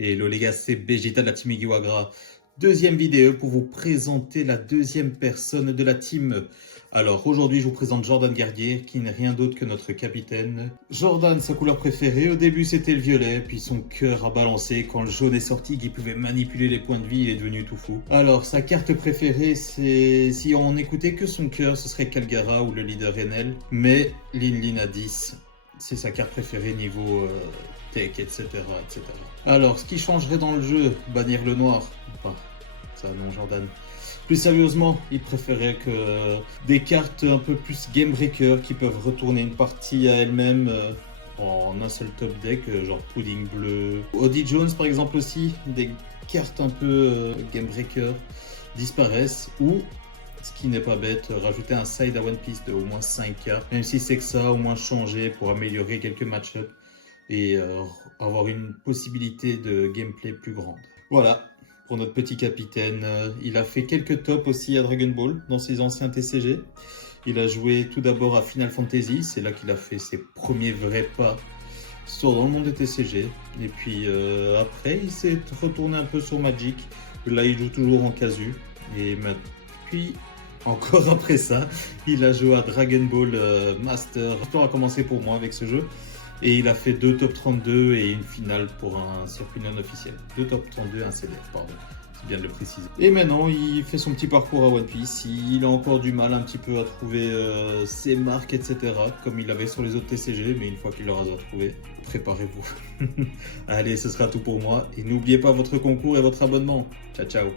Hello les gars, c'est Vegeta de la team Igiwagra. Deuxième vidéo pour vous présenter la deuxième personne de la team. Alors aujourd'hui je vous présente Jordan Guerrier qui n'est rien d'autre que notre capitaine. Jordan, sa couleur préférée, au début c'était le violet, puis son cœur a balancé quand le jaune est sorti, qu'il pouvait manipuler les points de vie, il est devenu tout fou. Alors sa carte préférée c'est, si on n'écoutait que son cœur, ce serait Calgara ou le leader Enel, mais Lin Lin à 10. C'est sa carte préférée niveau tech, etc., etc. Alors, ce qui changerait dans le jeu, bannir le noir. Enfin, ça non, Jordan. Plus sérieusement, il préférait que des cartes un peu plus game breaker qui peuvent retourner une partie à elles-mêmes en un seul top deck, genre Pudding Bleu. Odie Jones, par exemple, aussi, des cartes un peu game breaker disparaissent ou. Ce qui n'est pas bête, rajouter un side à One Piece de au moins 5 cartes, même si c'est que ça, au moins changer pour améliorer quelques match-ups et avoir une possibilité de gameplay plus grande. Voilà, pour notre petit capitaine. Il a fait quelques tops aussi à Dragon Ball dans ses anciens TCG. Il a joué tout d'abord à Final Fantasy, c'est là qu'il a fait ses premiers vrais pas dans le monde des TCG. Et puis après, il s'est retourné un peu sur Magic. Là, il joue toujours en casu. Et puis, encore après ça, il a joué à Dragon Ball Master. L'histoire a commencé pour moi avec ce jeu. Et il a fait 2 top 32 et une finale pour un circuit non officiel. 2 top 32 et un CDF, pardon. C'est bien de le préciser. Et maintenant, il fait son petit parcours à One Piece. Il a encore du mal un petit peu à trouver ses marques, etc. Comme il avait sur les autres TCG. Mais une fois qu'il l'aura retrouvé, préparez-vous. Allez, ce sera tout pour moi. Et n'oubliez pas votre concours et votre abonnement. Ciao, ciao.